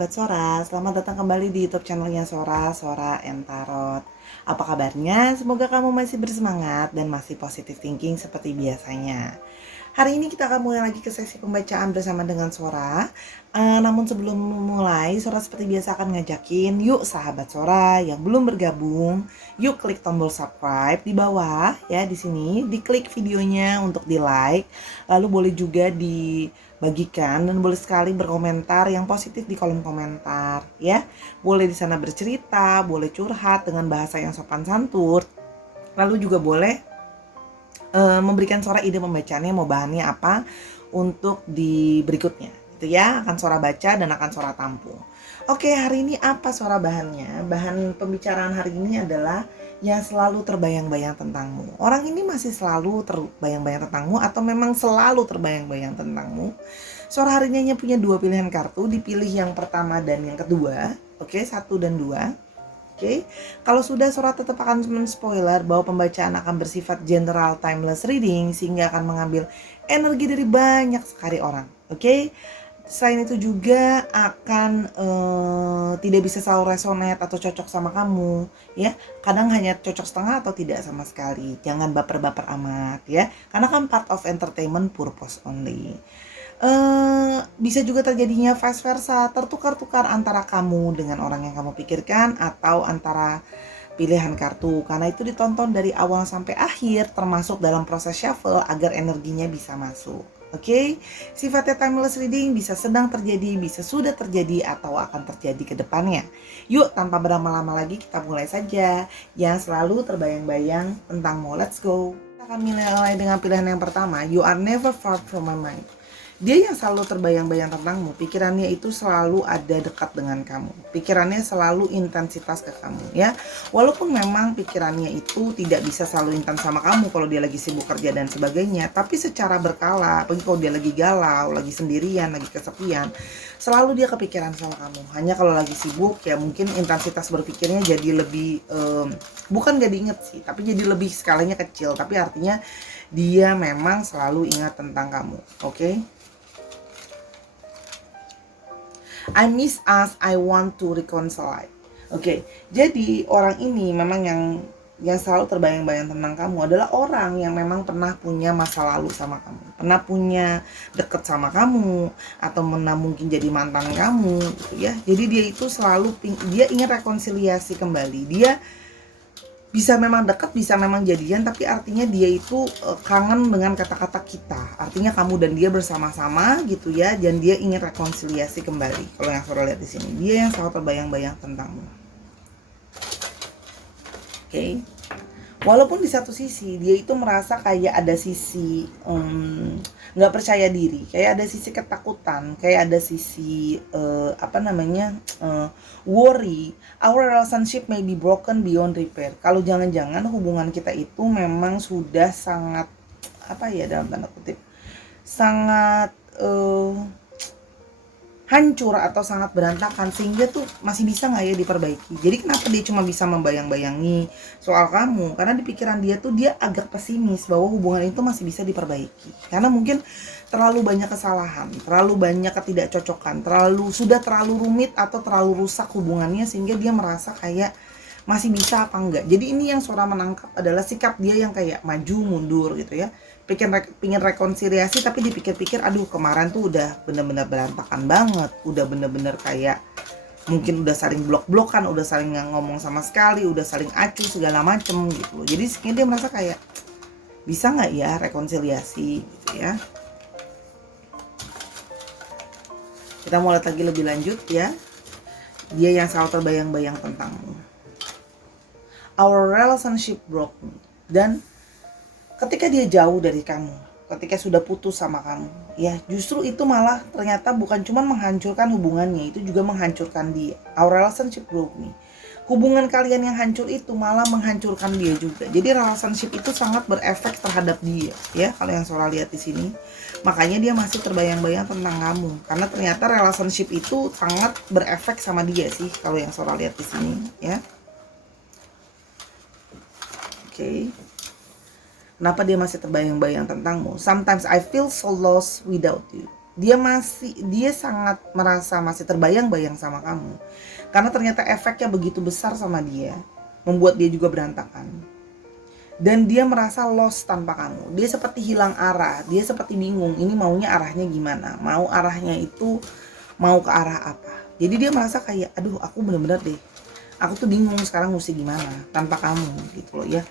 sahabat Sora, selamat datang kembali di YouTube channelnya Sora and Tarot. Apa kabarnya? Semoga kamu masih bersemangat dan masih positive thinking seperti biasanya. Hari ini kita akan mulai lagi ke sesi pembacaan bersama dengan Sora. Namun sebelum memulai, Sora seperti biasa akan ngajakin, yuk sahabat Sora yang belum bergabung, yuk klik tombol subscribe di bawah ya, di sini, diklik videonya untuk di like, lalu boleh juga dibagikan dan boleh sekali berkomentar yang positif di kolom komentar ya. Boleh di sana bercerita, boleh curhat dengan bahasa yang sopan santun. Lalu juga boleh memberikan Sora ide pembacaannya, mau bahannya apa untuk di berikutnya. Itu ya, akan Sora baca dan akan Sora tampung. Oke, hari ini apa Sora bahannya? Bahan pembicaraan hari ini adalah yang selalu terbayang-bayang tentangmu. Orang ini masih selalu terbayang-bayang tentangmu atau memang selalu terbayang-bayang tentangmu? Sora hari ini hanya punya 2 pilihan kartu, dipilih yang pertama dan yang kedua. Oke, 1 dan 2. Oke, kalau sudah Sora tetap akan men-spoiler bahwa pembacaan akan bersifat general timeless reading sehingga akan mengambil energi dari banyak sekali orang. Oke, selain itu juga akan tidak bisa selalu resonate atau cocok sama kamu ya. Kadang hanya cocok setengah atau tidak sama sekali. Jangan baper-baper amat ya, karena kan part of entertainment purpose only. Bisa juga terjadinya vice versa, tertukar-tukar antara kamu dengan orang yang kamu pikirkan atau antara pilihan kartu, karena itu ditonton dari awal sampai akhir termasuk dalam proses shuffle agar energinya bisa masuk. Oke, sifatnya timeless reading bisa sedang terjadi, bisa sudah terjadi atau akan terjadi ke depannya. Yuk, tanpa berlama-lama lagi kita mulai saja. Yang selalu terbayang-bayang tentangmu. Let's go. Kita akan mulai dengan pilihan yang pertama. You are never far from my mind. Dia yang selalu terbayang-bayang tentangmu, pikirannya itu selalu ada dekat dengan kamu. Pikirannya selalu intensitas ke kamu ya. Walaupun memang pikirannya itu tidak bisa selalu intens sama kamu kalau dia lagi sibuk kerja dan sebagainya, tapi secara berkala, apalagi kalau dia lagi galau, lagi sendirian, lagi kesepian, selalu dia kepikiran sama kamu. Hanya kalau lagi sibuk ya mungkin intensitas berpikirnya jadi lebih bukan gak diinget sih, tapi jadi lebih skalanya kecil, tapi artinya dia memang selalu ingat tentang kamu. Oke? I miss us, I want to reconcile. Oke, jadi orang ini memang yang selalu terbayang-bayang tentang kamu adalah orang yang memang pernah punya masa lalu sama kamu, pernah punya deket sama kamu, atau mungkin jadi mantan kamu, gitu ya. Jadi dia itu selalu dia ingin rekonsiliasi kembali. Dia bisa memang dekat, bisa memang jadian, tapi artinya dia itu kangen dengan kata-kata kita. Artinya kamu dan dia bersama-sama gitu ya, dan dia ingin rekonsiliasi kembali. Kalau yang Sora lihat di sini, dia yang selalu terbayang-bayang tentangmu. Oke. Walaupun di satu sisi dia itu merasa kayak ada sisi nggak percaya diri, kayak ada sisi ketakutan, kayak ada sisi worry, our relationship may be broken beyond repair. Kalau jangan-jangan hubungan kita itu memang sudah sangat dalam tanda kutip sangat hancur atau sangat berantakan, sehingga tuh masih bisa nggak ya diperbaiki. Jadi kenapa dia cuma bisa membayang-bayangi soal kamu? Karena di pikiran dia tuh dia agak pesimis bahwa hubungan itu masih bisa diperbaiki. Karena mungkin terlalu banyak kesalahan, terlalu banyak ketidakcocokan, sudah terlalu rumit atau terlalu rusak hubungannya, sehingga dia merasa kayak masih bisa apa enggak. Jadi ini yang Sora menangkap adalah sikap dia yang kayak maju mundur gitu ya. Pingin rekonsiliasi, tapi dipikir-pikir aduh kemarin tuh udah bener-bener berantakan banget, udah bener-bener kayak mungkin udah saling blok-blokan, udah saling nggak ngomong sama sekali, udah saling acuh segala macem gitu loh. Jadi dia merasa kayak bisa nggak ya rekonsiliasi gitu ya. Kita mau lihat lagi lebih lanjut ya. Dia yang selalu terbayang-bayang tentangmu. Our relationship broke me. Dan ketika dia jauh dari kamu, ketika sudah putus sama kamu, ya justru itu malah ternyata bukan cuma menghancurkan hubungannya, itu juga menghancurkan dia. Our relationship broke me. Hubungan kalian yang hancur itu malah menghancurkan dia juga. Jadi relationship itu sangat berefek terhadap dia, ya kalau yang Sora lihat di sini. Makanya dia masih terbayang-bayang tentang kamu, karena ternyata relationship itu sangat berefek sama dia sih kalau yang Sora lihat di sini, ya. Oke. Kenapa dia masih terbayang-bayang tentangmu? Sometimes I feel so lost without you. dia sangat merasa masih terbayang-bayang sama kamu. Karena ternyata efeknya begitu besar sama dia, membuat dia juga berantakan. Dan dia merasa lost tanpa kamu. Dia seperti hilang arah, dia seperti bingung, ini maunya arahnya gimana? Mau arahnya itu mau ke arah apa? Jadi dia merasa kayak, aduh aku bener-bener deh, aku tuh bingung sekarang mesti gimana tanpa kamu gitu loh ya.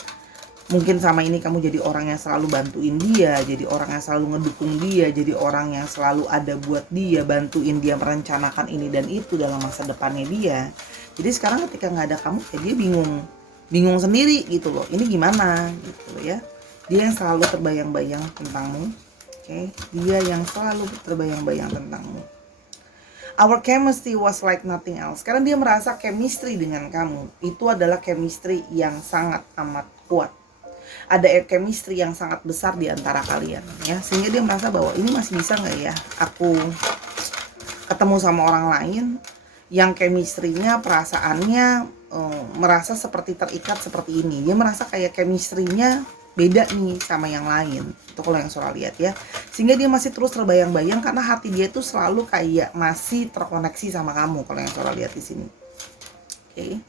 Mungkin sama ini kamu jadi orang yang selalu bantuin dia, jadi orang yang selalu ngedukung dia, jadi orang yang selalu ada buat dia, bantuin dia merencanakan ini dan itu dalam masa depannya dia. Jadi sekarang ketika nggak ada kamu, ya dia bingung sendiri gitu loh, ini gimana gitu loh ya. Dia yang selalu terbayang-bayang tentangmu, oke? Dia yang selalu terbayang-bayang tentangmu. Our chemistry was like nothing else. Karena dia merasa chemistry dengan kamu itu adalah chemistry yang sangat amat kuat. Ada chemistry yang sangat besar di antara kalian ya, sehingga dia merasa bahwa ini masih bisa nggak ya aku ketemu sama orang lain yang chemistry-nya, perasaannya merasa seperti terikat seperti ini. Dia merasa kayak chemistry-nya beda nih sama yang lain. Itu kalau yang Sora lihat ya. Sehingga dia masih terus terbayang-bayang karena hati dia tuh selalu kayak masih terkoneksi sama kamu kalau yang Sora lihat di sini. Oke.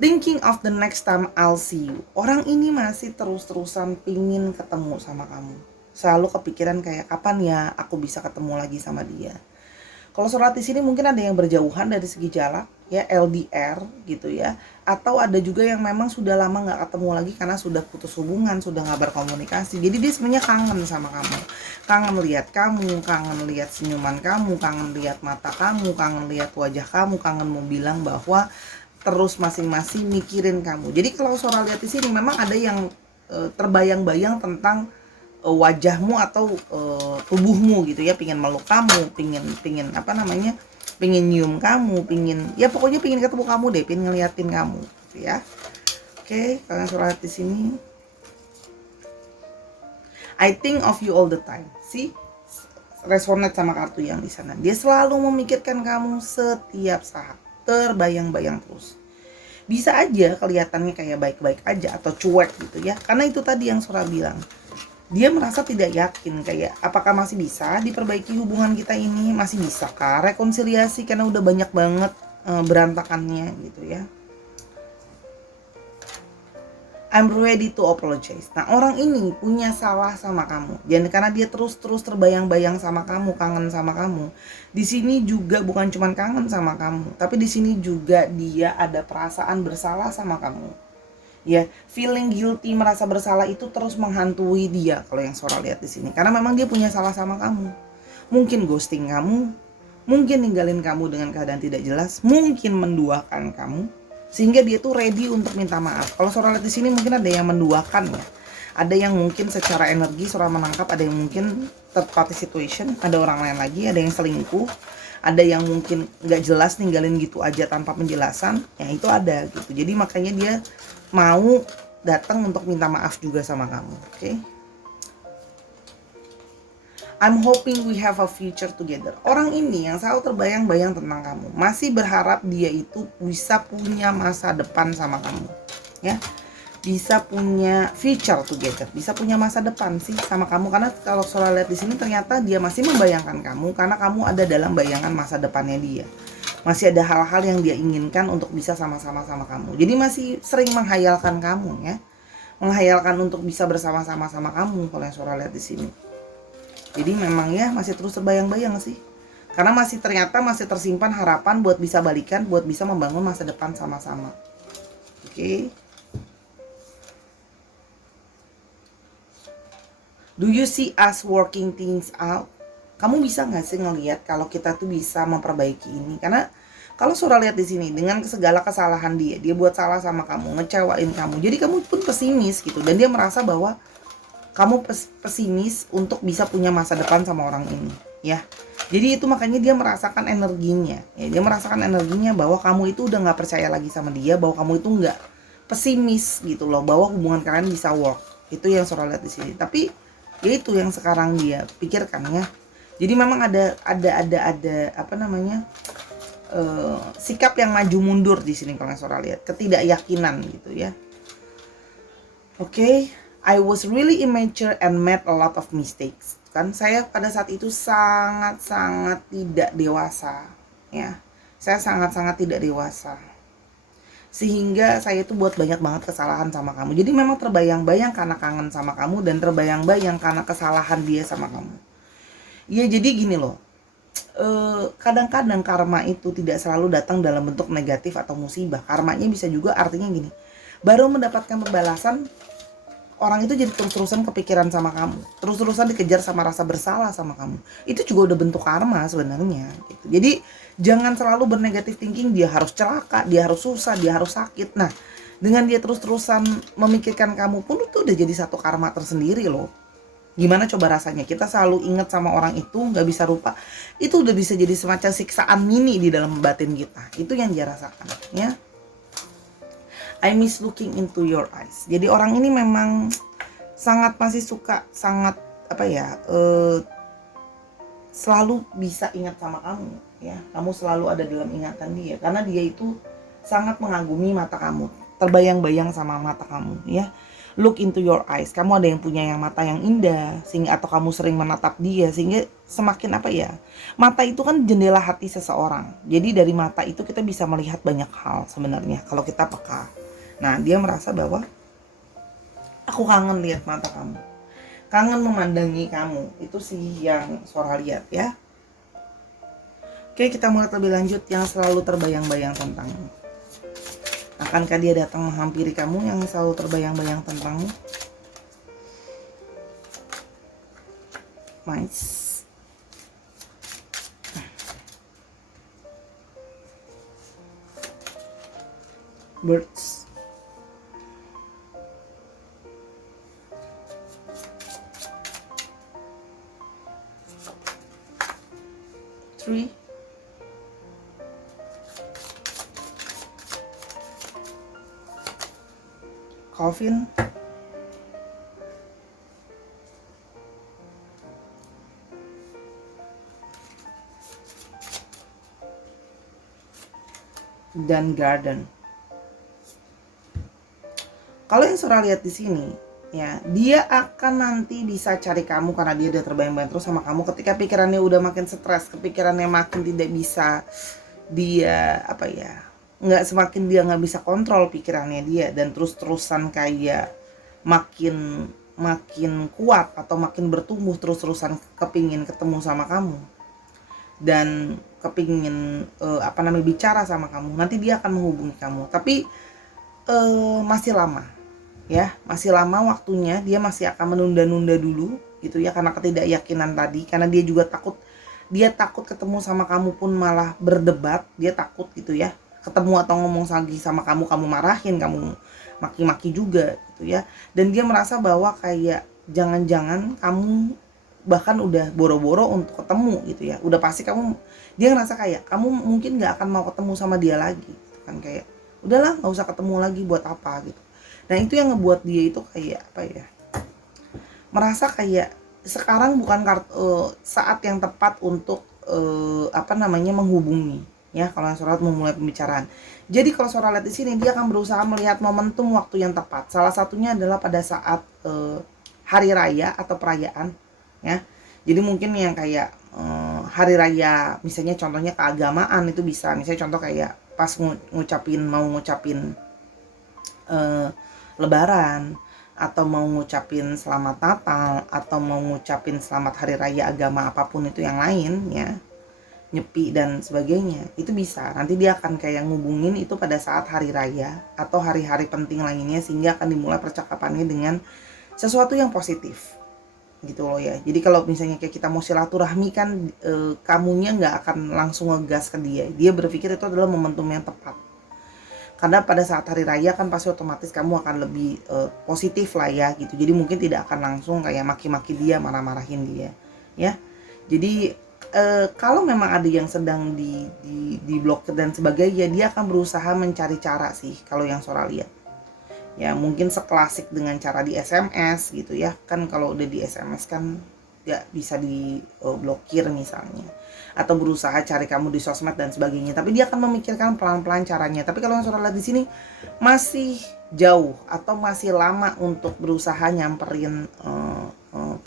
Thinking of the next time I'll see you. Orang ini masih terus-terusan pingin ketemu sama kamu. Selalu kepikiran kayak kapan ya aku bisa ketemu lagi sama dia. Kalau Sora di sini mungkin ada yang berjauhan dari segi jarak ya, LDR gitu ya, atau ada juga yang memang sudah lama nggak ketemu lagi karena sudah putus hubungan, sudah nggak berkomunikasi. Jadi dia sebenarnya kangen sama kamu, kangen lihat kamu, kangen lihat senyuman kamu, kangen lihat mata kamu, kangen lihat wajah kamu, kangen mau bilang bahwa terus masing-masing mikirin kamu. Jadi kalau Sora lihat di sini memang ada yang terbayang-bayang tentang wajahmu atau tubuhmu gitu ya, pingin meluk kamu, pingin apa namanya, pingin nyium kamu, ya pokoknya pingin ketemu kamu deh, pingin ngeliatin kamu gitu ya. Oke, kalian surat di sini. I think of you all the time. See, resonate sama kartu yang di sana. Dia selalu memikirkan kamu setiap saat, terbayang-bayang terus. Bisa aja kelihatannya kayak baik-baik aja atau cuek gitu ya, karena itu tadi yang Sora bilang. Dia merasa tidak yakin kayak apakah masih bisa diperbaiki hubungan kita ini, masih bisa kah rekonsiliasi karena udah banyak banget berantakannya gitu ya. I'm ready to apologize. Nah, orang ini punya salah sama kamu. Dan karena dia terus terbayang-bayang sama kamu, kangen sama kamu. Di sini juga bukan cuma kangen sama kamu, tapi di sini juga dia ada perasaan bersalah sama kamu. Ya, feeling guilty, merasa bersalah itu terus menghantui dia kalau yang Sora lihat di sini. Karena memang dia punya salah sama kamu. Mungkin ghosting kamu, mungkin ninggalin kamu dengan keadaan tidak jelas, mungkin menduakan kamu, sehingga dia tuh ready untuk minta maaf. Kalau Sora lihat di sini mungkin ada yang menduakan ya. Ada yang mungkin secara energi Sora menangkap, ada yang mungkin third party situation, ada orang lain lagi, ada yang selingkuh, ada yang mungkin nggak jelas ninggalin gitu aja tanpa penjelasan, ya itu ada gitu. Jadi makanya dia mau datang untuk minta maaf juga sama kamu, oke? I'm hoping we have a future together. Orang ini yang selalu terbayang-bayang tentang kamu, masih berharap dia itu bisa punya masa depan sama kamu, ya, bisa punya future together, bisa punya masa depan sih sama kamu. Karena kalau Sora lihat di sini ternyata dia masih membayangkan kamu karena kamu ada dalam bayangan masa depannya dia. Masih ada hal-hal yang dia inginkan untuk bisa sama-sama sama kamu. Jadi masih sering menghayalkan kamu ya. Menghayalkan untuk bisa bersama-sama sama kamu kalau yang Sora lihat di sini. Jadi memang ya masih terus terbayang-bayang sih. Karena ternyata masih tersimpan harapan buat bisa balikan, buat bisa membangun masa depan sama-sama. Oke. Do you see us working things out? Kamu bisa nggak sih ngelihat kalau kita tuh bisa memperbaiki ini? Karena kalau Sora lihat di sini dengan segala kesalahan dia buat salah sama kamu, ngecewain kamu. Jadi kamu pun pesimis gitu, dan dia merasa bahwa kamu pesimis untuk bisa punya masa depan sama orang ini, ya. Jadi itu makanya dia merasakan energinya, ya. Dia merasakan energinya bahwa kamu itu udah nggak percaya lagi sama dia, bahwa kamu itu nggak pesimis gitu loh, bahwa hubungan kalian bisa work. Itu yang Sora lihat di sini. Tapi ya itu yang sekarang dia pikirkan ya. Jadi memang ada apa namanya, sikap yang maju mundur di sini kalau yang Sora lihat, ketidakyakinan gitu ya. Oke, I was really immature and made a lot of mistakes. kan saya pada saat itu sangat-sangat tidak dewasa, ya. Saya sangat-sangat tidak dewasa. Sehingga saya itu buat banyak banget kesalahan sama kamu. Jadi memang terbayang-bayang karena kangen sama kamu dan terbayang-bayang karena kesalahan dia sama kamu. Ya jadi gini loh, kadang-kadang karma itu tidak selalu datang dalam bentuk negatif atau musibah. Karmanya bisa juga artinya gini, baru mendapatkan pembalasan, orang itu jadi terus-terusan kepikiran sama kamu, terus-terusan dikejar sama rasa bersalah sama kamu. Itu juga udah bentuk karma sebenarnya gitu. Jadi jangan selalu bernegatif thinking, dia harus celaka, dia harus susah, dia harus sakit. Nah, dengan dia terus-terusan memikirkan kamu pun itu udah jadi satu karma tersendiri loh. Gimana coba rasanya kita selalu ingat sama orang itu, nggak bisa lupa, itu udah bisa jadi semacam siksaan mini di dalam batin kita. Itu yang dia rasakan, ya. I miss looking into your eyes. Jadi orang ini memang sangat masih suka, sangat apa ya, selalu bisa ingat sama kamu, ya. Kamu selalu ada dalam ingatan dia karena dia itu sangat mengagumi mata kamu, terbayang-bayang sama mata kamu, ya. Look into your eyes. Kamu ada yang punya yang mata yang indah, sehingga atau kamu sering menatap dia sehingga semakin apa ya? Mata itu kan jendela hati seseorang. Jadi dari mata itu kita bisa melihat banyak hal sebenarnya kalau kita peka. Nah, dia merasa bahwa aku kangen lihat mata kamu. Kangen memandangi kamu. Itu sih yang Sora lihat, ya. Oke, kita mulai lebih lanjut yang selalu terbayang-bayang tentangmu. Akankah dia datang menghampiri kamu yang selalu terbayang-bayang tentangmu? Nice. Birds. Tree. Coffin. Dan garden. Kalau yang Sora lihat di sini, ya, dia akan nanti bisa cari kamu karena dia udah terbayang-bayang terus sama kamu. Ketika pikirannya udah makin stres, kepikirannya makin tidak bisa dia apa ya, semakin dia nggak bisa kontrol pikirannya dia dan terus-terusan kayak makin kuat atau makin bertumbuh terus-terusan kepingin ketemu sama kamu dan kepingin bicara sama kamu. Nanti dia akan menghubungi kamu, tapi masih lama, ya, masih lama waktunya. Dia masih akan menunda-nunda dulu gitu ya, karena ketidakyakinan tadi, karena dia juga takut. Dia takut ketemu sama kamu pun malah berdebat, dia takut gitu ya, ketemu atau ngomong lagi sama kamu, kamu marahin, kamu maki-maki juga gitu ya. Dan dia merasa bahwa kayak jangan-jangan kamu bahkan udah boro-boro untuk ketemu gitu ya. Udah pasti dia ngerasa kayak kamu mungkin gak akan mau ketemu sama dia lagi gitu kan, kayak udahlah gak usah ketemu lagi, buat apa gitu. Nah itu yang ngebuat dia itu kayak apa ya, merasa kayak sekarang bukan saat yang tepat untuk menghubungi, ya. Kalau Sora memulai pembicaraan. Jadi kalau Sora lihat di sini, dia akan berusaha melihat momentum waktu yang tepat. Salah satunya adalah pada saat hari raya atau perayaan, ya. Jadi mungkin yang kayak hari raya, misalnya contohnya keagamaan itu bisa. Misalnya contoh kayak pas mau ngucapin Lebaran, atau mau ngucapin selamat Natal, atau mau ngucapin selamat hari raya agama apapun itu yang lain, ya, nyepi dan sebagainya, itu bisa. Nanti dia akan kayak ngubungin itu pada saat hari raya atau hari-hari penting lainnya, sehingga akan dimulai percakapannya dengan sesuatu yang positif gitu loh, ya. Jadi kalau misalnya kayak kita mau silaturahmi kan, kamunya nggak akan langsung ngegas ke dia berpikir itu adalah momentum yang tepat. Karena pada saat hari raya kan pasti otomatis kamu akan lebih positif lah ya gitu. Jadi mungkin tidak akan langsung kayak maki-maki dia, marah-marahin dia, ya. Jadi kalau memang ada yang sedang di blokir dan sebagainya, dia akan berusaha mencari cara sih kalau yang Sora lihat. Ya mungkin seklasik dengan cara di SMS gitu ya. Kan kalau udah di SMS kan gak bisa di blokir misalnya, atau berusaha cari kamu di sosmed dan sebagainya. Tapi dia akan memikirkan pelan-pelan caranya. Tapi kalau yang Sora lihat di sini masih jauh atau masih lama untuk berusaha nyamperin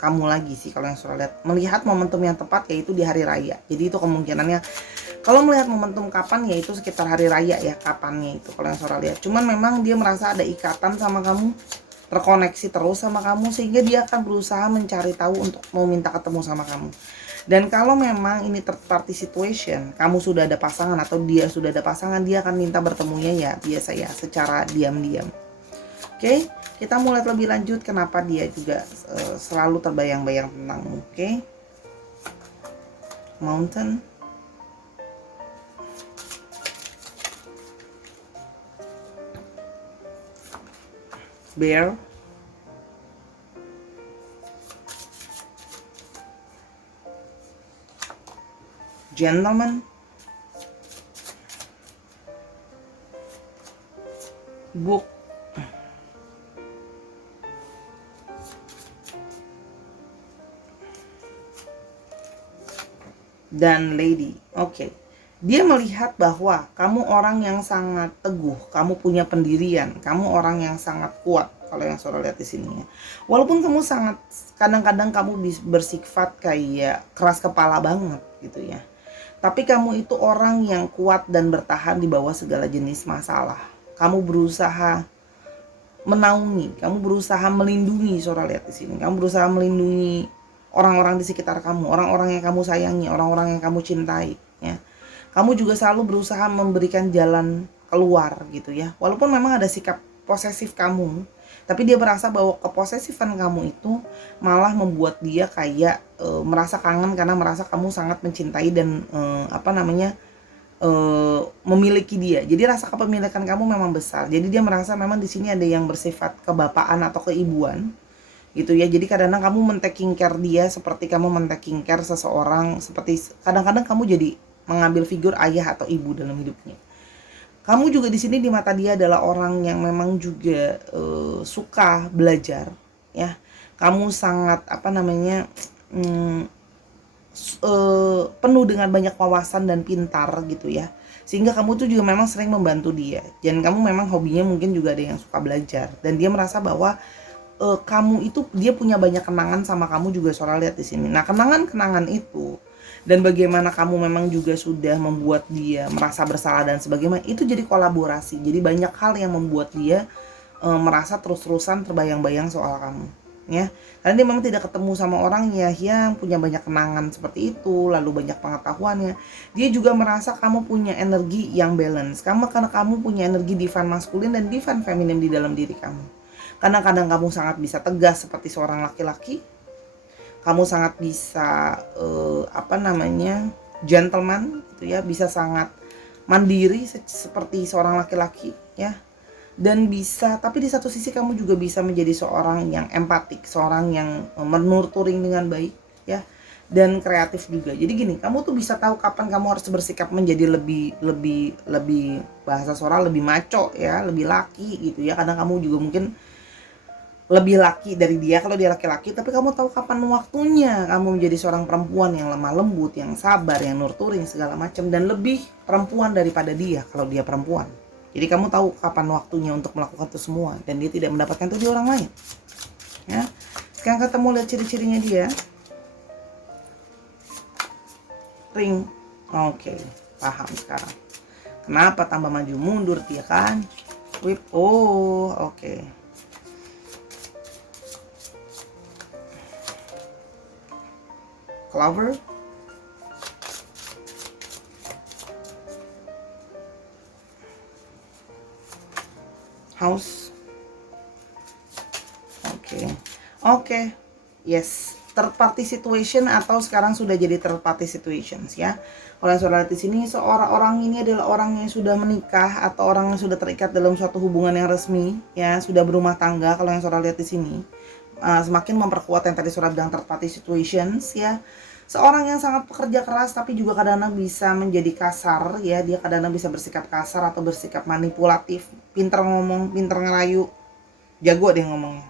kamu lagi sih kalau yang Saudara lihat. Melihat momentum yang tepat yaitu di hari raya. Jadi itu kemungkinannya kalau melihat momentum kapan yaitu sekitar hari raya ya, kapannya itu kalau yang Saudara lihat. Cuman memang dia merasa ada ikatan sama kamu, terkoneksi terus sama kamu, sehingga dia akan berusaha mencari tahu untuk mau minta ketemu sama kamu. Dan kalau memang ini third party situation, kamu sudah ada pasangan atau dia sudah ada pasangan, dia akan minta bertemunya ya biasa ya, secara diam-diam. Oke, kita mulai lebih lanjut kenapa dia juga selalu terbayang-bayang tentangmu. Oke, Mountain, Bear, Gentleman, Book, dan Lady. Oke. Dia melihat bahwa kamu orang yang sangat teguh, kamu punya pendirian, kamu orang yang sangat kuat kalau yang Saudara lihat di sini ya. Walaupun kamu sangat kadang-kadang kamu bersifat kayak keras kepala banget gitu ya. Tapi kamu itu orang yang kuat dan bertahan di bawah segala jenis masalah. Kamu berusaha menaungi, kamu berusaha melindungi, Saudara lihat di sini. Kamu berusaha melindungi orang-orang di sekitar kamu, orang-orang yang kamu sayangi, orang-orang yang kamu cintai, ya. Kamu juga selalu berusaha memberikan jalan keluar gitu ya. Walaupun memang ada sikap posesif kamu, tapi dia merasa bahwa keposesifan kamu itu malah membuat dia kayak merasa kangen karena merasa kamu sangat mencintai dan memiliki dia. Jadi rasa kepemilikan kamu memang besar. Jadi dia merasa memang di sini ada yang bersifat kebapaan atau keibuan gitu ya. Jadi kadang-kadang kamu men-taking care dia seperti kamu men-taking care seseorang, seperti kadang-kadang kamu jadi mengambil figur ayah atau ibu dalam hidupnya. Kamu juga di sini di mata dia adalah orang yang memang juga suka belajar ya. Kamu sangat penuh dengan banyak wawasan dan pintar gitu ya, sehingga kamu tuh juga memang sering membantu dia. Dan kamu memang hobinya mungkin juga ada yang suka belajar, dan dia merasa bahwa kamu itu, dia punya banyak kenangan sama kamu juga, soal lihat di sini. Nah, kenangan-kenangan itu dan bagaimana kamu memang juga sudah membuat dia merasa bersalah dan sebagainya, itu jadi kolaborasi. Jadi banyak hal yang membuat dia merasa terus-terusan terbayang-bayang soal kamu ya. Karena dia memang tidak ketemu sama orang ya yang punya banyak kenangan seperti itu, lalu banyak pengetahuannya. Dia juga merasa kamu punya energi yang balance. Karena kamu punya energi divine maskulin dan divine feminin di dalam diri kamu. Kadang-kadang kamu sangat bisa tegas seperti seorang laki-laki. Kamu sangat bisa gentleman gitu ya, bisa sangat mandiri seperti seorang laki-laki ya. Dan bisa, tapi di satu sisi kamu juga bisa menjadi seorang yang empatik, seorang yang menurturing dengan baik ya, dan kreatif juga. Jadi gini, kamu tuh bisa tahu kapan kamu harus bersikap menjadi lebih bahasa seorang lebih maco ya, lebih laki gitu ya. Kadang kamu juga mungkin lebih laki dari dia kalau dia laki-laki, tapi kamu tahu kapan waktunya kamu menjadi seorang perempuan yang lemah lembut, yang sabar, yang nurturing segala macam, dan lebih perempuan daripada dia kalau dia perempuan. Jadi kamu tahu kapan waktunya untuk melakukan itu semua, dan dia tidak mendapatkan itu di orang lain ya. Sekarang ketemu lihat ciri-cirinya dia. Ring. Oke, paham sekarang kenapa tambah maju mundur dia kan. Whip. Oh, oke. Clover, House. Oke, yes, third party situation atau sekarang sudah jadi third party situations ya. Kalau yang Saudara lihat di sini, seorang ini adalah orang yang sudah menikah atau orang yang sudah terikat dalam suatu hubungan yang resmi ya, sudah berumah tangga. Kalau yang Saudara lihat di sini, semakin memperkuat yang tadi Saudara bilang third party situations ya. Seorang yang sangat pekerja keras tapi juga kadang-kadang bisa menjadi kasar ya. Dia kadang-kadang bisa bersikap kasar atau bersikap manipulatif, pintar ngomong, pintar ngerayu, jago dia ngomongnya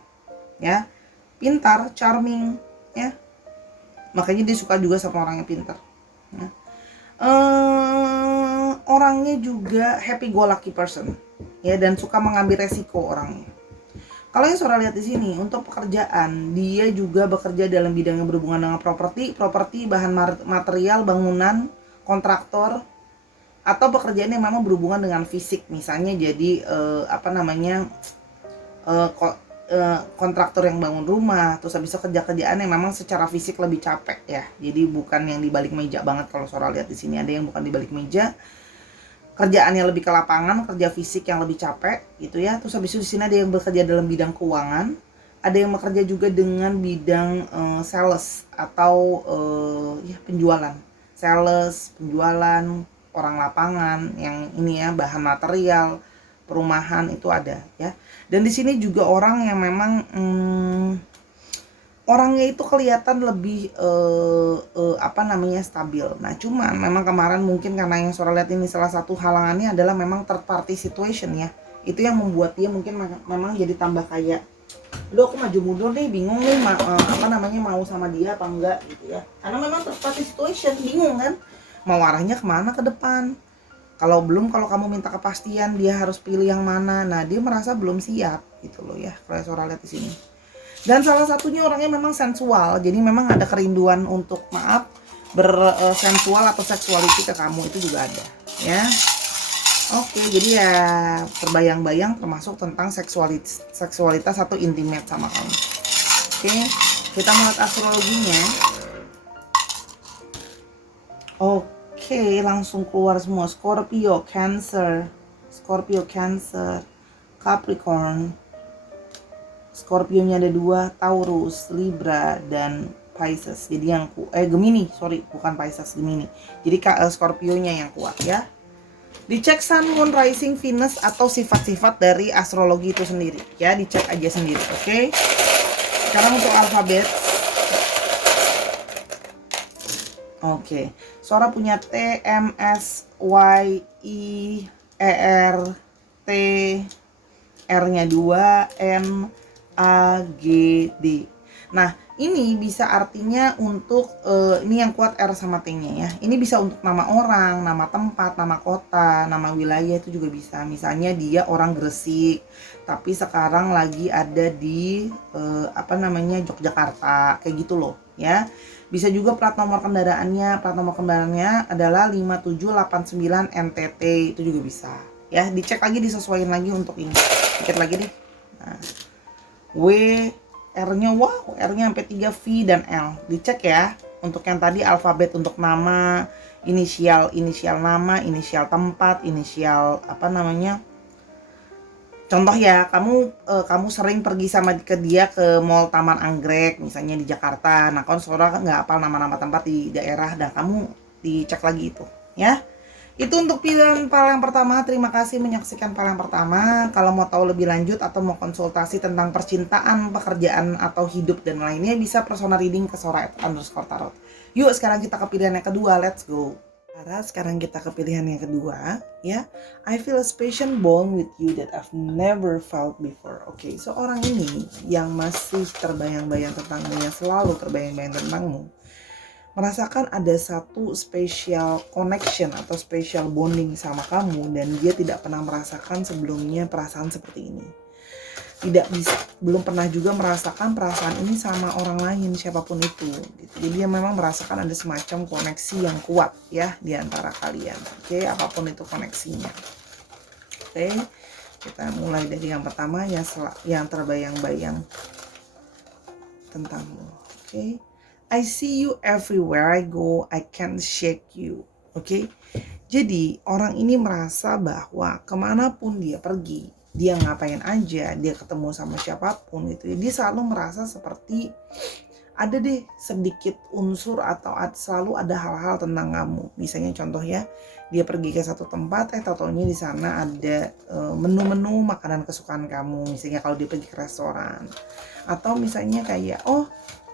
ya, pintar, charming ya. Makanya dia suka juga sama orang yang pintar ya. Orangnya juga happy go lucky person ya, dan suka mengambil resiko orangnya. Kalau yang Sora lihat di sini untuk pekerjaan, dia juga bekerja dalam bidang yang berhubungan dengan properti, bahan material, bangunan, kontraktor, atau pekerjaan yang memang berhubungan dengan fisik, misalnya jadi kontraktor yang bangun rumah, terus habis itu kerjaan yang memang secara fisik lebih capek ya. Jadi bukan yang di balik meja banget. Kalau Sora lihat di sini ada yang bukan di balik meja, kerjaannya lebih ke lapangan, kerja fisik yang lebih capek gitu ya. Terus habis itu di sini ada yang bekerja dalam bidang keuangan, ada yang bekerja juga dengan bidang sales atau penjualan. Sales, penjualan, orang lapangan yang ini ya, bahan material, perumahan itu ada ya. Dan di sini juga orang yang memang orangnya itu kelihatan lebih stabil. Nah, cuman memang kemarin mungkin karena yang Sora lihat ini salah satu halangannya adalah memang third party situation ya. Itu yang membuat dia mungkin memang jadi tambah kayak, "Aduh, aku maju mundur nih, bingung nih mau sama dia apa enggak," gitu ya. Karena memang third party situation, bingung kan? Mau arahnya kemana ke depan? Kalau kamu minta kepastian dia harus pilih yang mana. Nah, dia merasa belum siap gitu loh ya, kalau Sora lihat di sini. Dan salah satunya orangnya memang sensual, jadi memang ada kerinduan untuk bersensual atau seksualiti ke kamu, itu juga ada ya. Oke, jadi ya terbayang-bayang termasuk tentang seksualitas atau intimate sama kamu. Oke, kita melihat astrologinya. Oke, langsung keluar semua. Scorpio, Cancer, Capricorn. Scorpio-nya ada 2, Taurus, Libra, dan Pisces. Jadi yang Gemini, bukan Pisces, Gemini. Jadi Scorpio-nya yang kuat ya. Dicek Sun, Moon, Rising, Venus atau sifat-sifat dari astrologi itu sendiri ya, dicek aja sendiri, oke? Sekarang untuk alfabet. Oke. Sora punya T, M, S, Y, I, E, R, T, R-nya 2, N, A, G, D. Nah, ini bisa artinya untuk ini yang kuat R sama T-nya ya. Ini bisa untuk nama orang, nama tempat, nama kota, nama wilayah, itu juga bisa. Misalnya dia orang Gresik, tapi sekarang lagi ada di Yogyakarta, kayak gitu loh ya. Bisa juga plat nomor kendaraannya adalah 5789 NTT, itu juga bisa ya. Dicek lagi, disesuaikan lagi untuk ini. Dikit lagi deh. Nah, W, R-nya sampai 3, V dan L. Dicek ya. Untuk yang tadi alfabet untuk nama, inisial nama, inisial tempat, inisial contoh ya, kamu sering pergi sama dia ke Mall Taman Anggrek misalnya di Jakarta. Nah, kan Sora nggak hafal nama-nama tempat di daerah, dan kamu dicek lagi itu ya. Itu untuk pilihan file yang pertama. Terima kasih menyaksikan file yang pertama. Kalau mau tahu lebih lanjut atau mau konsultasi tentang percintaan, pekerjaan, atau hidup dan lainnya, bisa personal reading ke Sora_tarot. Yuk, sekarang kita ke pilihan yang kedua. Let's go. Sekarang kita ke pilihan yang kedua ya. I feel a special bond with you that I've never felt before. Oke, seorang ini yang masih terbayang-bayang tentangmu, yang selalu terbayang-bayang tentangmu, merasakan ada satu special connection atau special bonding sama kamu, dan dia tidak pernah merasakan sebelumnya perasaan seperti ini. Belum pernah juga merasakan perasaan ini sama orang lain, siapapun itu gitu. Jadi dia memang merasakan ada semacam koneksi yang kuat ya di antara kalian. Oke, apapun itu koneksinya. Oke, kita mulai dari yang pertama yang terbayang-bayang tentangmu. Oke. I see you everywhere I go, I can't shake you. Oke. Jadi orang ini merasa bahwa kemanapun dia pergi, dia ngapain aja, dia ketemu sama siapapun gitu, dia selalu merasa seperti ada deh sedikit unsur atau selalu ada hal-hal tentang kamu. Misalnya contoh ya, dia pergi ke satu tempat, taunya di sana ada menu-menu makanan kesukaan kamu. Misalnya kalau dia pergi ke restoran, atau misalnya kayak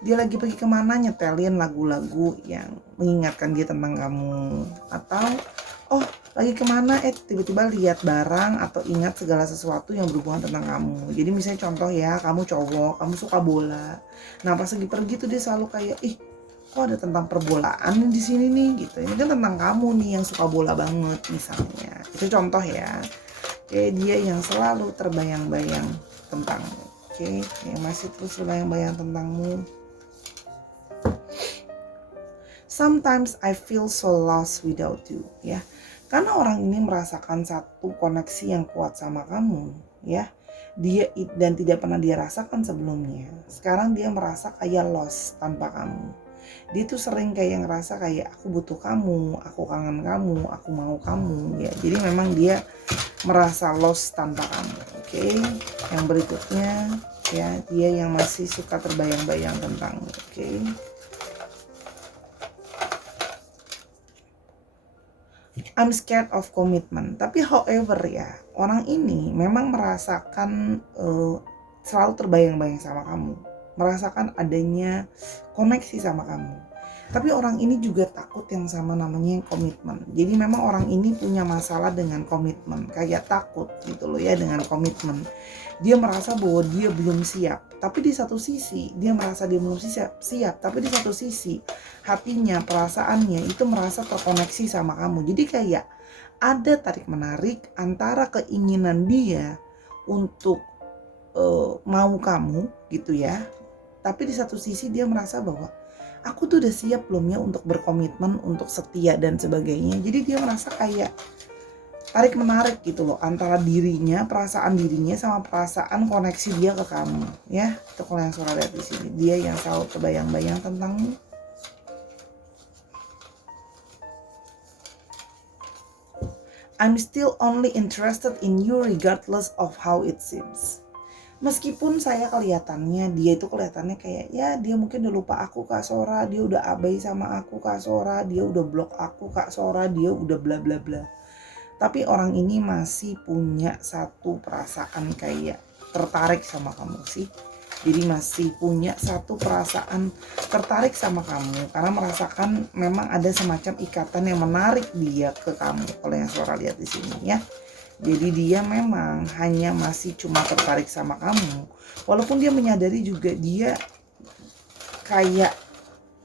dia lagi pergi kemana nyetelin lagu-lagu yang mengingatkan dia tentang kamu, atau lagi kemana tiba-tiba lihat barang atau ingat segala sesuatu yang berhubungan tentang kamu. Jadi misalnya contoh ya, kamu cowok, kamu suka bola, nah pas lagi pergi tuh dia selalu kayak kok ada tentang perbolaan di sini nih gitu. Ini kan tentang kamu nih yang suka bola banget misalnya. Itu contoh ya. Kayak dia yang selalu terbayang-bayang tentangmu. Oke, yang masih terus berbayang-bayang tentangmu. Sometimes I feel so lost without you, ya. Karena orang ini merasakan satu koneksi yang kuat sama kamu, ya. Dan tidak pernah dia rasakan sebelumnya. Sekarang dia merasa kayak lost tanpa kamu. Dia tuh sering kayak ngerasa kayak aku butuh kamu, aku kangen kamu, aku mau kamu, ya. Jadi memang dia merasa lost tanpa kamu. Oke. Yang berikutnya, ya, dia yang masih suka terbayang-bayang tentangmu. Oke. I'm scared of commitment. Tapi however ya, orang ini memang merasakan selalu terbayang-bayang sama kamu. Merasakan adanya koneksi sama kamu. Tapi orang ini juga takut yang sama namanya komitmen. Jadi memang orang ini punya masalah dengan komitmen. Kayak takut gitu loh ya dengan komitmen. Dia merasa bahwa dia belum siap. Tapi di satu sisi dia merasa dia belum siap. Tapi di satu sisi hatinya, perasaannya itu merasa terkoneksi sama kamu. Jadi kayak ada tarik menarik antara keinginan dia untuk mau kamu gitu ya. Tapi di satu sisi dia merasa bahwa aku tuh udah siap belum ya untuk berkomitmen, untuk setia dan sebagainya. Jadi dia merasa kayak tarik menarik gitu loh antara dirinya, perasaan dirinya sama perasaan koneksi dia ke kamu, ya. Itu kalau yang Sora lihat di sini, dia yang selalu terbayang-bayang tentangmu. I'm still only interested in you regardless of how it seems. Meskipun saya kelihatannya, dia itu kelihatannya kayak ya dia mungkin udah lupa aku Kak Sora, dia udah abai sama aku Kak Sora, dia udah blok aku Kak Sora, dia udah bla bla bla. Tapi orang ini masih punya satu perasaan kayak tertarik sama kamu sih. Jadi masih punya satu perasaan tertarik sama kamu karena merasakan memang ada semacam ikatan yang menarik dia ke kamu. Kalau yang Sora lihat di sini ya. Jadi dia memang hanya masih cuma tertarik sama kamu. Walaupun dia menyadari juga dia kayak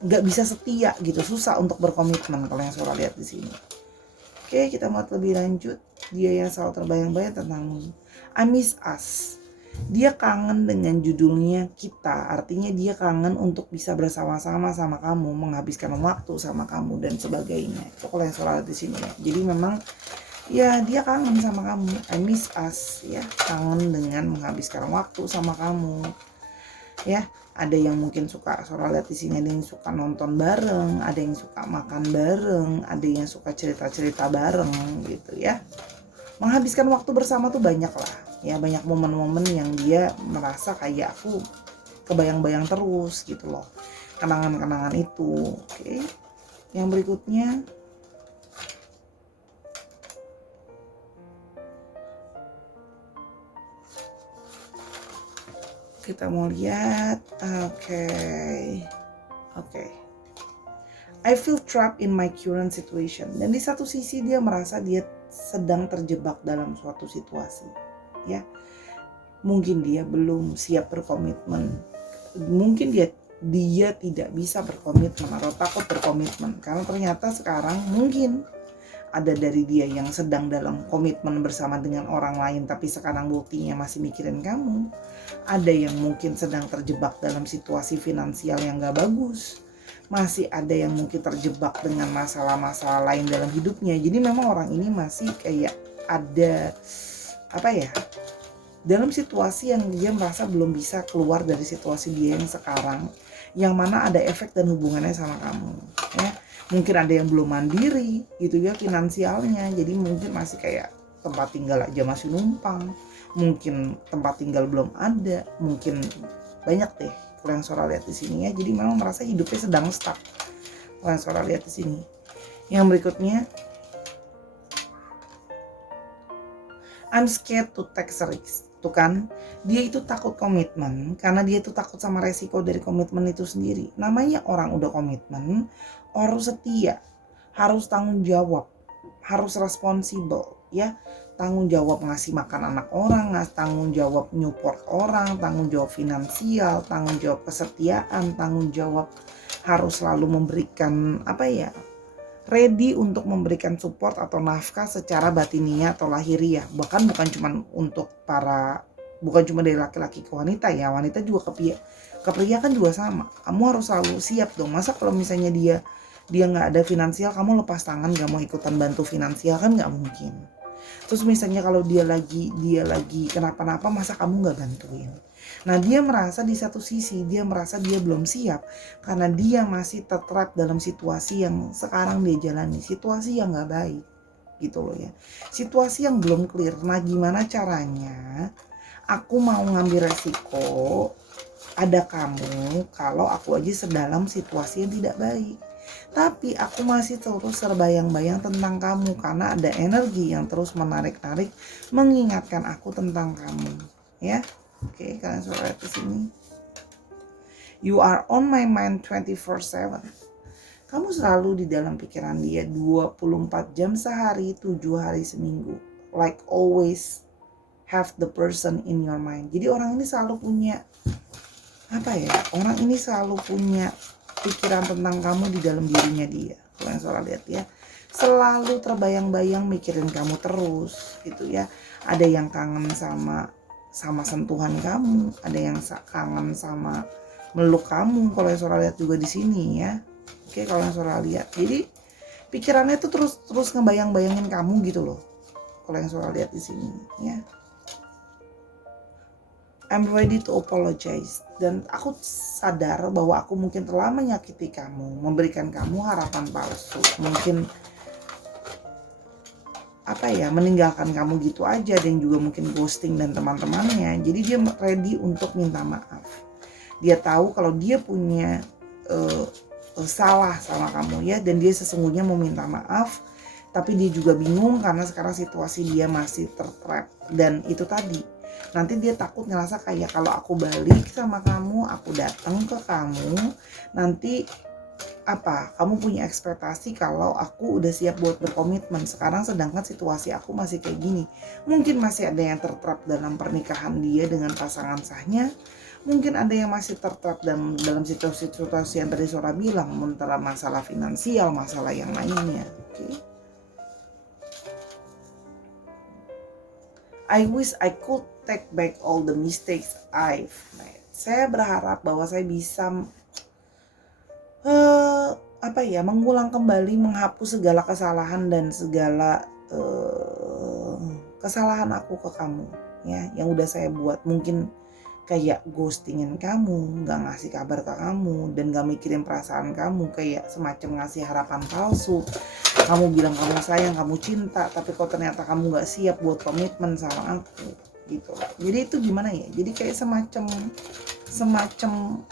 gak bisa setia gitu. Susah untuk berkomitmen kalau yang Sora lihat di sini. Oke, kita mau lebih lanjut. Dia yang selalu terbayang-bayang tentangmu. I miss us. Dia kangen dengan judulnya kita. Artinya dia kangen untuk bisa bersama-sama sama kamu. Menghabiskan waktu sama kamu dan sebagainya. Itu kalau yang Sora lihat di sini ya. Jadi memang ya dia kangen sama kamu. I miss us ya, kangen dengan menghabiskan waktu sama kamu. Ya, ada yang mungkin suka Sora lihat di sini, ada yang suka nonton bareng, ada yang suka makan bareng, ada yang suka cerita-cerita bareng gitu ya. Menghabiskan waktu bersama tuh banyak lah. Ya, banyak momen-momen yang dia merasa kayak aku kebayang-bayang terus gitu loh. Kenangan-kenangan itu. Oke. Yang berikutnya kita mau lihat. Oke. I feel trapped in my current situation. Dan di satu sisi dia merasa dia sedang terjebak dalam suatu situasi. Ya. Mungkin dia belum siap berkomitmen. Mungkin dia tidak bisa berkomitmen atau takut berkomitmen karena ternyata sekarang mungkin ada dari dia yang sedang dalam komitmen bersama dengan orang lain tapi sekarang buktinya masih mikirin kamu. Ada yang mungkin sedang terjebak dalam situasi finansial yang gak bagus. Masih ada yang mungkin terjebak dengan masalah-masalah lain dalam hidupnya. Jadi memang orang ini masih kayak ada dalam situasi yang dia merasa belum bisa keluar dari situasi dia yang sekarang, yang mana ada efek dan hubungannya sama kamu ya. Mungkin ada yang belum mandiri gitu ya finansialnya, jadi mungkin masih kayak tempat tinggal aja masih numpang, mungkin tempat tinggal belum ada, mungkin banyak deh kalau yang Sora lihat di sini ya. Jadi memang merasa hidupnya sedang stuck kalau yang Sora lihat di sini. Yang berikutnya, I'm scared to take risks. Tuh kan, dia itu takut komitmen karena dia itu takut sama resiko dari komitmen itu sendiri. Namanya orang udah komitmen, harus setia, harus tanggung jawab, harus responsible ya. Tanggung jawab ngasih makan anak orang, tanggung jawab nyupport orang, tanggung jawab finansial, tanggung jawab kesetiaan, tanggung jawab harus selalu memberikan ready untuk memberikan support atau nafkah secara batiniah atau lahiriah. Bahkan bukan cuma untuk para bukan cuma dari laki-laki ke wanita ya, wanita juga ke pria kan juga sama. Kamu harus selalu siap dong. Masa kalau misalnya dia nggak ada finansial, kamu lepas tangan gak mau ikutan bantu finansial, kan nggak mungkin. Terus misalnya kalau dia lagi kenapa-napa, masa kamu nggak bantuin? Nah, dia merasa di satu sisi dia merasa dia belum siap karena dia masih tertrap dalam situasi yang sekarang dia jalani, situasi yang nggak baik gitu loh ya, situasi yang belum clear. Nah, gimana caranya aku mau ngambil resiko ada kamu kalau aku aja sedalam situasi yang tidak baik, tapi aku masih terus terbayang-bayang tentang kamu karena ada energi yang terus menarik-narik mengingatkan aku tentang kamu ya. Oke, kalian sudah lihat di sini. You are on my mind 24/7. Kamu selalu di dalam pikiran dia 24 jam sehari, 7 hari seminggu. Like always have the person in your mind. Jadi orang ini selalu punya orang ini selalu punya pikiran tentang kamu di dalam dirinya dia. Kalau yang salah lihat ya, selalu terbayang-bayang mikirin kamu terus gitu ya. Ada yang kangen sama sentuhan kamu, ada yang kangen sama meluk kamu. Kalau yang salah lihat juga di sini ya. Oke, kalau yang salah lihat, jadi pikirannya tuh terus ngebayang-bayangin kamu gitu loh. Kalau yang salah lihat di sini ya. I'm ready to apologize. Dan aku sadar bahwa aku mungkin telah menyakiti kamu, memberikan kamu harapan palsu. Mungkin meninggalkan kamu gitu aja, dan juga mungkin ghosting dan teman-temannya. Jadi dia ready untuk minta maaf. Dia tahu kalau dia punya salah sama kamu ya, dan dia sesungguhnya mau minta maaf, tapi dia juga bingung karena sekarang situasi dia masih tertrap. Dan itu tadi, nanti dia takut ngerasa kayak kalau aku balik sama kamu, aku datang ke kamu, nanti kamu punya ekspektasi kalau aku udah siap buat berkomitmen. Sekarang sedangkan situasi aku masih kayak gini. Mungkin masih ada yang tertrap dalam pernikahan dia dengan pasangan sahnya. Mungkin ada yang masih tertrap dalam situasi yang tadi Sora bilang, antara masalah finansial, masalah yang lainnya. Okay? I wish I could take back all the mistakes I've made. Saya berharap bahwa saya bisa mengulang kembali, menghapus segala kesalahan dan segala kesalahan aku ke kamu ya, yang udah saya buat. Mungkin kayak ghostingin kamu, gak ngasih kabar ke kamu, dan gak mikirin perasaan kamu, kayak semacam ngasih harapan palsu. Kamu bilang kamu sayang, kamu cinta, tapi kok ternyata kamu gak siap buat komitmen sama aku gitu. Jadi itu gimana ya, jadi kayak semacam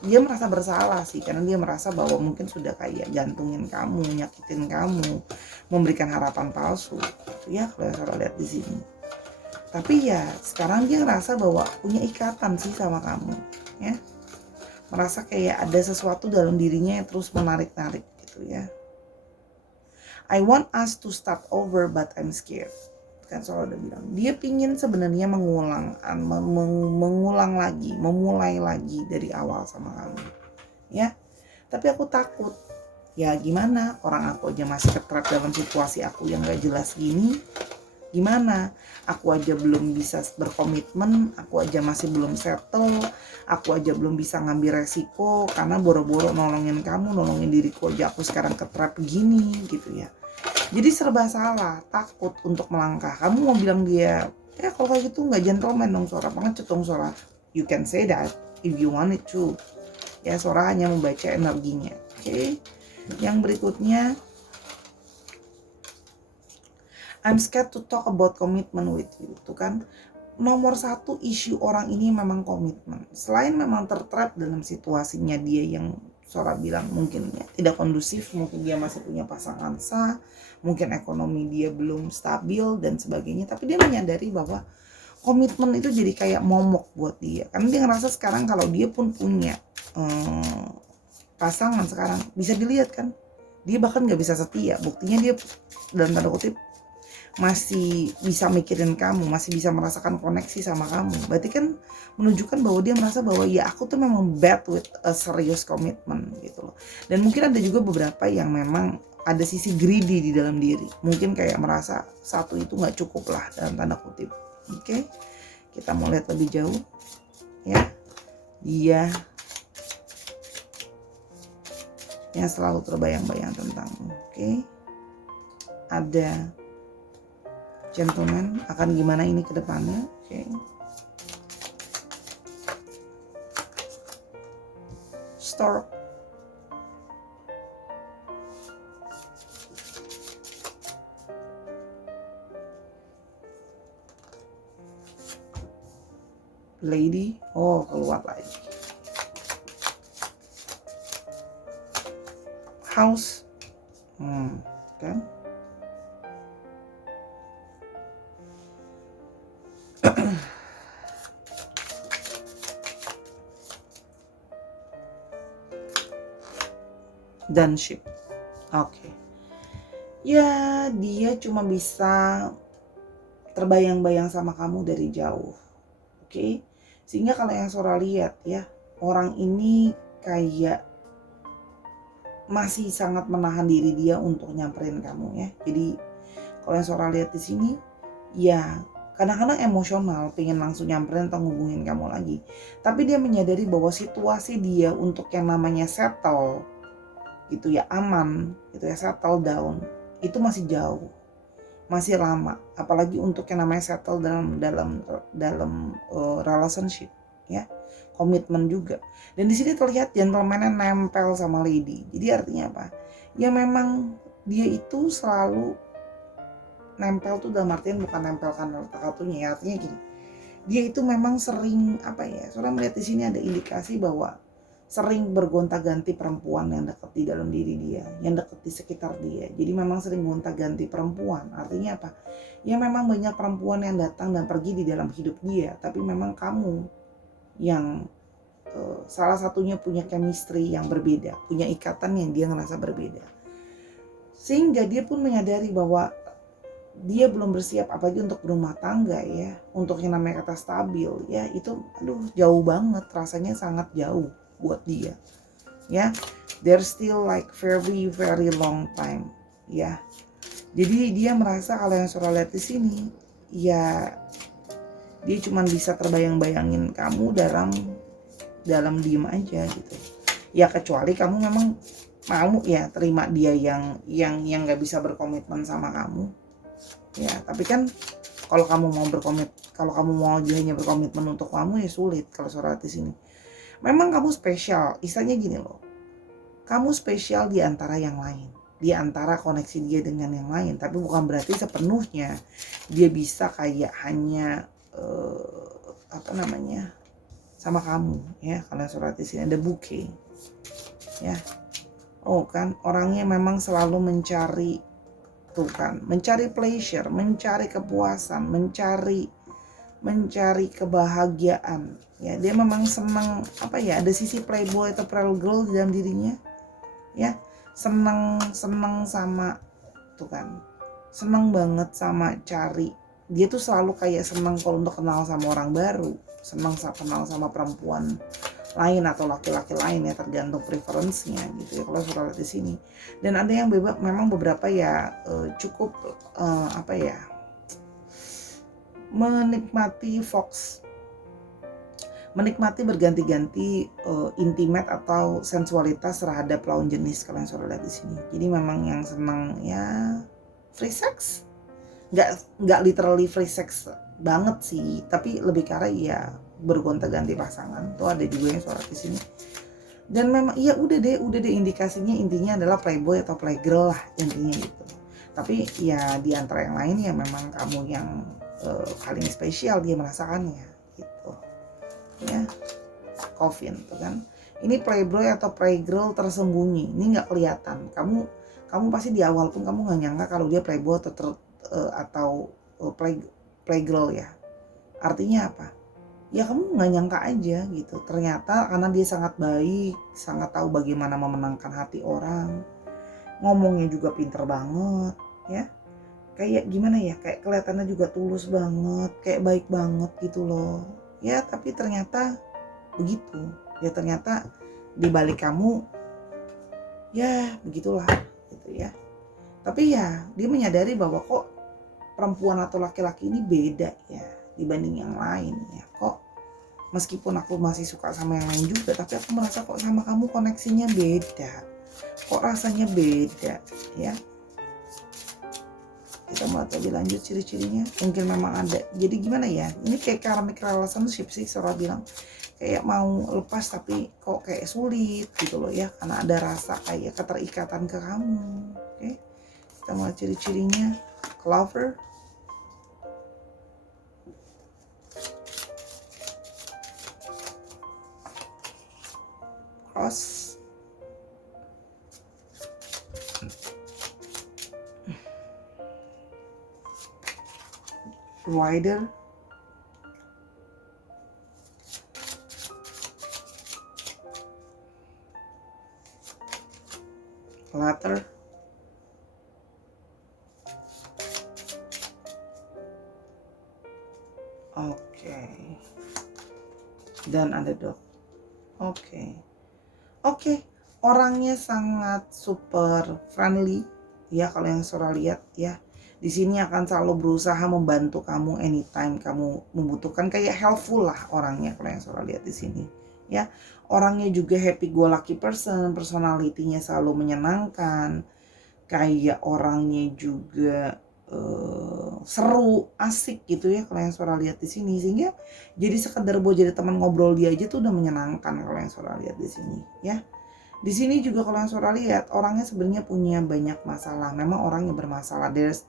dia merasa bersalah sih, karena dia merasa bahwa mungkin sudah kayak gantungin kamu, nyakitin kamu, memberikan harapan palsu gitu ya, kalau saya lihat di sini. Tapi ya sekarang dia ngerasa bahwa punya ikatan sih sama kamu ya, merasa kayak ada sesuatu dalam dirinya yang terus menarik-narik gitu ya. I want us to start over but I'm scared. Kan Sora udah bilang dia pingin sebenarnya mengulang lagi, memulai lagi dari awal sama kamu ya, tapi aku takut. Ya gimana, orang aku aja masih ketrap dalam situasi aku yang gak jelas gini. Gimana, aku aja belum bisa berkomitmen, aku aja masih belum settle, aku aja belum bisa ngambil resiko karena boro-boro nolongin kamu, nolongin diriku aja aku sekarang ketrap gini gitu ya. Jadi serba salah, takut untuk melangkah. Kamu mau bilang dia, ya kalau kayak gitu nggak gentleman dong Sora, pengecut dong Sora. You can say that if you want it to. Ya Sora hanya membaca energinya. Oke. Yang berikutnya, I'm scared to talk about commitment with you. Itu kan nomor satu isu orang ini memang komitmen. Selain memang tertrap dalam situasinya dia yang Sora bilang mungkin ya tidak kondusif, mungkin dia masih punya pasangan sah, mungkin ekonomi dia belum stabil dan sebagainya, tapi dia menyadari bahwa komitmen itu jadi kayak momok buat dia, karena dia ngerasa sekarang kalau dia pun punya pasangan sekarang, bisa dilihat kan dia bahkan gak bisa setia. Buktinya dia dalam tanda kutip masih bisa mikirin kamu, masih bisa merasakan koneksi sama kamu. Berarti kan menunjukkan bahwa dia merasa bahwa ya aku tuh memang bad with a serious commitment gitu loh. Dan mungkin ada juga beberapa yang memang ada sisi greedy di dalam diri. Mungkin kayak merasa satu itu gak cukup lah dalam tanda kutip. Oke? Kita mau lihat lebih jauh ya. Dia yang selalu terbayang-bayang tentangmu. Oke. Ada gentleman, akan gimana ini ke depannya. Oke. Stork. Lady, oh keluar lagi. House, kan? Dan ship, oke. Ya, dia cuma bisa terbayang-bayang sama kamu dari jauh, oke? Sehingga kalau yang Sora lihat ya, orang ini kayak masih sangat menahan diri dia untuk nyamperin kamu ya. Jadi kalau yang Sora lihat di sini, ya kadang-kadang emosional, pengen langsung nyamperin atau ngubungin kamu lagi. Tapi dia menyadari bahwa situasi dia untuk yang namanya settle, gitu ya, aman, gitu ya, settle down, itu masih jauh, masih lama. Apalagi untuk yang namanya settle dalam relationship, ya, komitmen juga. Dan di sini terlihat gentleman-nya nempel sama lady. Jadi artinya apa? Ya memang dia itu selalu nempel tuh dalam artian bukan nempel karena kartunya ya, artinya gini. Dia itu memang sering apa ya? Soalnya melihat di sini ada indikasi bahwa sering bergonta-ganti perempuan yang dekat di dalam diri dia, yang dekat di sekitar dia. Jadi memang sering gonta-ganti perempuan. Artinya apa? Ya memang banyak perempuan yang datang dan pergi di dalam hidup dia, tapi memang kamu yang salah satunya punya chemistry yang berbeda, punya ikatan yang dia ngerasa berbeda. Sehingga dia pun menyadari bahwa dia belum bersiap apalagi untuk berumah tangga ya, untuk yang namanya kata stabil ya, itu jauh banget, rasanya sangat jauh buat dia ya. There's still like very very long time ya. Jadi dia merasa kalau yang Sora lihat di sini ya, dia cuma bisa terbayang-bayangin kamu dalam diem aja gitu ya, kecuali kamu memang mau ya terima dia yang nggak bisa berkomitmen sama kamu ya. Tapi kan kalau kamu mau dia hanya berkomitmen untuk kamu ya sulit kalau Sora di sini. Memang kamu spesial, istilahnya gini loh. Kamu spesial di antara yang lain, di antara koneksi dia dengan yang lain, tapi bukan berarti sepenuhnya dia bisa kayak hanya sama kamu ya. Kalau Sora di sini ada bouquet ya. Oh kan, orangnya memang selalu mencari mencari pleasure, mencari kepuasan, mencari kebahagiaan ya. Dia memang senang ada sisi playboy atau girl di dalam dirinya ya. Senang sama senang banget sama cari. Dia tuh selalu kayak senang kalau untuk kenal sama orang baru, senang kenal sama perempuan lain atau laki-laki lain ya, tergantung preferensinya gitu ya kalau Sora lihat di sini. Dan ada yang memang beberapa ya cukup menikmati berganti-ganti intimate atau sensualitas terhadap lawan jenis kalau yang Sora lihat di sini. Jadi memang yang senang ya free sex, nggak literally free sex banget sih, tapi lebih ke arah ya bergonta-ganti pasangan. Tuh ada juga yang Sora di sini. Dan memang ya udah deh indikasinya, intinya adalah playboy atau playgirl lah intinya gitu. Tapi ya di antara yang lain ya memang kamu yang paling spesial dia merasakannya gitu ya. Coffin tuh kan, ini playboy atau playgirl tersembunyi, ini nggak kelihatan. Kamu pasti di awal pun kamu nggak nyangka kalau dia playboy atau playgirl ya. Artinya apa? Ya kamu nggak nyangka aja gitu. Ternyata karena dia sangat baik, sangat tahu bagaimana memenangkan hati orang, ngomongnya juga pinter banget ya. Kayak gimana ya, kayak kelihatannya juga tulus banget, kayak baik banget gitu loh ya. Tapi ternyata begitu ya, ternyata di balik kamu ya begitulah gitu ya. Tapi ya dia menyadari bahwa kok perempuan atau laki-laki ini beda ya. dibanding yang lain ya. Kok meskipun aku masih suka sama yang lain juga, tapi aku merasa kok sama kamu koneksinya beda, kok rasanya beda ya. Kita mulai lebih lanjut ciri-cirinya. Mungkin memang ada, jadi gimana ya, ini kayak karmic relationship sih Sora bilang, kayak mau lepas tapi kok kayak sulit gitu loh ya, karena ada rasa kayak keterikatan ke kamu. Oke, kita mulai ciri-cirinya. Clover, cross, rider, ladder, oke, dan underdog. Oke, orangnya sangat super friendly ya kalau yang Sora lihat ya. Di sini akan selalu berusaha membantu kamu anytime kamu membutuhkan, kayak helpful lah orangnya kalau yang Sora lihat di sini ya. Orangnya juga happy go lucky person, personality-nya selalu menyenangkan. Kayak orangnya juga seru, asik gitu ya kalau yang Sora lihat di sini, sehingga jadi sekedar buat jadi teman ngobrol dia aja tuh udah menyenangkan kalau yang Sora lihat di sini ya. Di sini juga kalau yang Sora lihat orangnya sebenarnya punya banyak masalah. Memang orang yang bermasalah. There's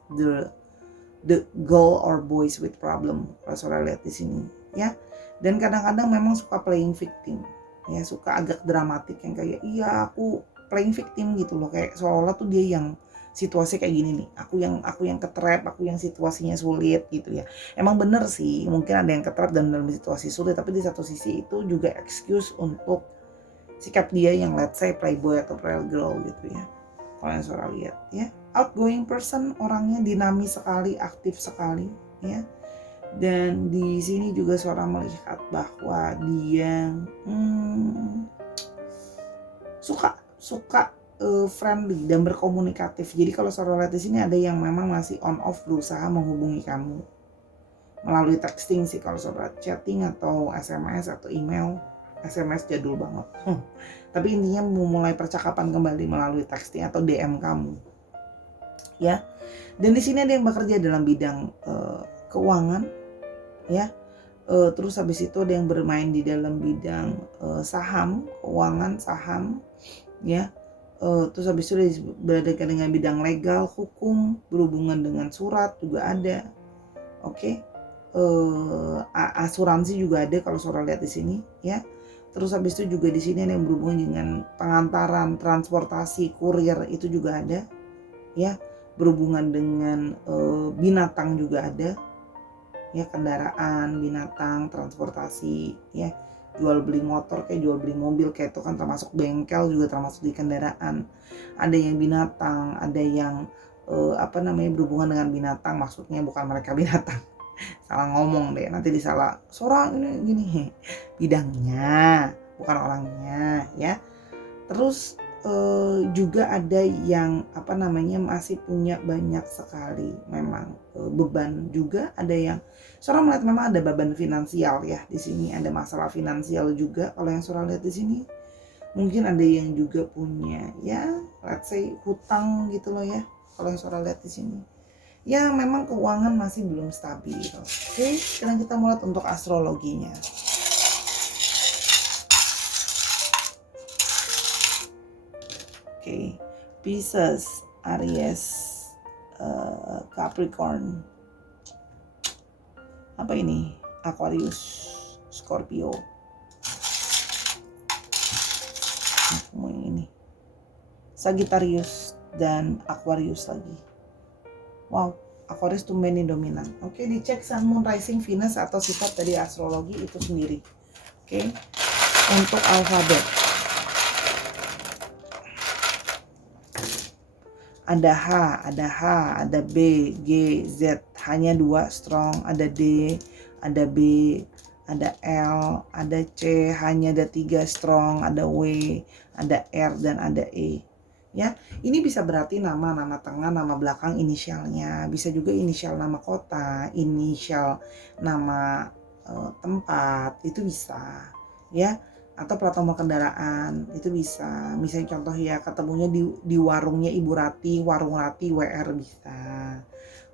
the girl or boys with problem kalau Sora lihat di sini ya. Dan kadang-kadang memang suka playing victim ya, suka agak dramatik yang kayak iya aku playing victim gitu loh, kayak seolah-olah tuh dia yang situasi kayak gini nih, aku yang ketrap, aku yang situasinya sulit gitu ya. Emang bener sih, mungkin ada yang ketrap dan dalam situasi sulit, tapi di satu sisi itu juga excuse untuk sikap dia yang let's say playboy atau player girl gitu ya. Kalau yang Sora lihat ya, outgoing person, orangnya dinamis sekali, aktif sekali ya. Dan di sini juga Sora melihat bahwa dia suka friendly dan berkomunikatif. Jadi kalau Sora lihat di sini ada yang memang masih on off berusaha menghubungi kamu melalui texting sih kalau Sora, chatting atau SMS atau email. SMS jadul banget. Tapi intinya memulai percakapan kembali melalui texting atau DM kamu. Ya. Dan di sini ada yang bekerja dalam bidang keuangan, ya. Terus habis itu ada yang bermain di dalam bidang saham, keuangan, saham, ya. Terus habis itu berada dengan bidang legal, hukum, berhubungan dengan surat juga ada. Oke. Asuransi juga ada kalau Sora lihat di sini, ya. Terus habis itu juga di sini ada yang berhubungan dengan pengantaran, transportasi, kurir itu juga ada, ya. Berhubungan dengan binatang juga ada, ya, kendaraan, binatang, transportasi, ya. Jual beli motor kayak jual beli mobil kayak itu kan termasuk bengkel, juga termasuk di kendaraan. Ada yang binatang, ada yang berhubungan dengan binatang, maksudnya bukan mereka binatang. Salah ngomong deh, nanti disalah Sora ini gini, bidangnya bukan orangnya ya. Terus juga ada yang masih punya banyak sekali memang beban, juga ada yang Sora melihat memang ada beban finansial ya. Di sini ada masalah finansial juga kalau yang Sora lihat di sini. Mungkin ada yang juga punya ya let's say hutang gitu loh ya kalau yang Sora lihat di sini. Ya memang keuangan masih belum stabil. Oke, sekarang kita mulai untuk astrologinya. Oke, Pisces, Aries, Capricorn, apa ini? Aquarius, Scorpio. Semua ini. Sagittarius dan Aquarius lagi. Wow, Aquarius tumben nih dominan. Oke, dicek Sun, Moon, Rising, Venus atau sifat dari astrologi itu sendiri. Oke, untuk alfabet ada H, ada B, G, Z. Hanya 2 strong. Ada D, ada B, ada L, ada C. Hanya ada 3 strong. Ada W, ada R dan ada E. ya. Ini bisa berarti nama tengah, nama belakang, inisialnya, bisa juga inisial nama kota, inisial nama tempat, itu bisa ya, atau plat nomor kendaraan itu bisa. Misalnya contoh ya, ketemunya di warungnya Ibu Rati, warung Rati WR, bisa.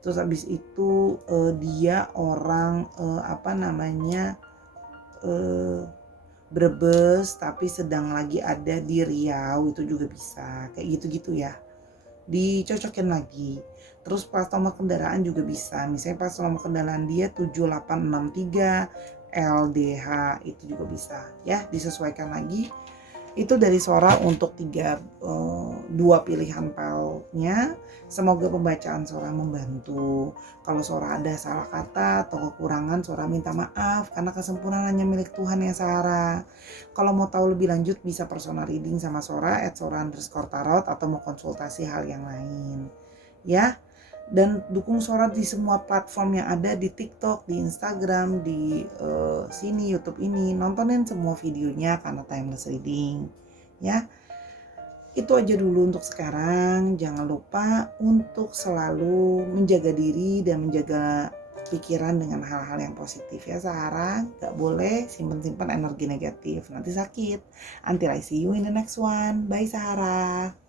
Terus habis itu dia orang apa namanya, Brebes tapi sedang lagi ada di Riau, itu juga bisa. Kayak gitu-gitu ya, dicocokin lagi. Terus plat nomor kendaraan juga bisa. Misalnya plat nomor kendaraan dia 7863 LDH, itu juga bisa ya, disesuaikan lagi. Itu dari Sora untuk dua pilihan filenya. Semoga pembacaan Sora membantu. Kalau Sora ada salah kata atau kekurangan, Sora minta maaf karena kesempurnaan hanya milik Tuhan ya Sarah. Kalau mau tahu lebih lanjut bisa personal reading sama Sora @sora_tarot atau mau konsultasi hal yang lain ya. Dan dukung Sora di semua platform yang ada, di TikTok, di Instagram, di sini YouTube ini. Nontonin semua videonya karena timeless reading ya. Itu aja dulu untuk sekarang. Jangan lupa untuk selalu menjaga diri dan menjaga pikiran dengan hal-hal yang positif ya Sarah. Gak boleh simpen-simpen energi negatif, nanti sakit. Until I see you in the next one. Bye Sarah.